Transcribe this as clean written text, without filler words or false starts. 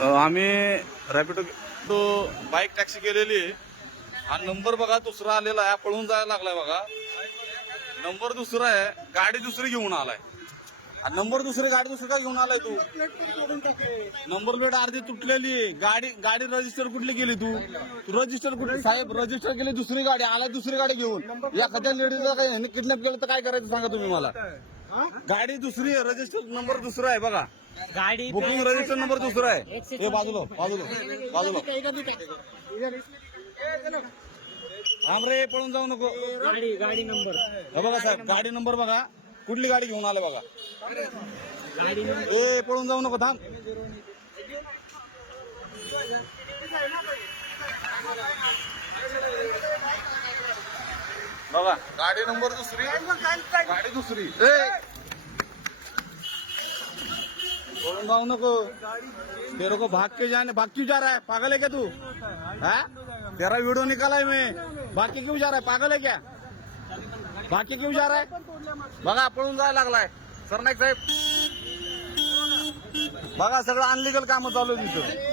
आम्ही रॅपिडो तो bike taxi केलेली हा नंबर बघा दुसरा आलेला आहे, पळून जायला लागलाय बघा. नंबर दुसरा आहे, गाडी दुसरी घेऊन आलाय. नंबर दुसरी गाडी दुसरी का घेऊन आलाय तू? नंबर प्लेट अर्धी तुटलेली. गाडी रजिस्टर कुठली केली तू रजिस्टर कुठली साहेब? रजिस्टर केली दुसरी गाडी, आलाय दुसरी गाडी घेऊन. एखाद्या लेडीजला काही किडनॅप केलं तर काय करायचं सांगा तुम्ही मला. गाडी दुसरी आहे, रजिस्टर नंबर दुसरा आहे बघा. गाडी बुकिंग रजिस्टर नंबर दुसरा आहे. हे बाजूला बाजूला बाजूला थांब रे, पळून जाऊ नको. गाडी नंबर हे बघा साहेब, गाडी नंबर बघा कुठली गाडी घेऊन आले बघा. ए पळून जाऊ नको, थांब. बघा गाडी नंबर दुसरी, गाडी दुसरी. पळून जाऊ नको. तेरे को भाग क्यों जा रहा है? पागल है क्या तू? हाँ? तेरा वीडियो निकाला है मैं. बाकी क्यों जा रहा है? पागल है क्या? बाकी क्यों जा रहा है? बघा पळून जायला लागलाय सरनाईक साहेब. बघा सगळं अनलिगल काम चालू आहे तिथं.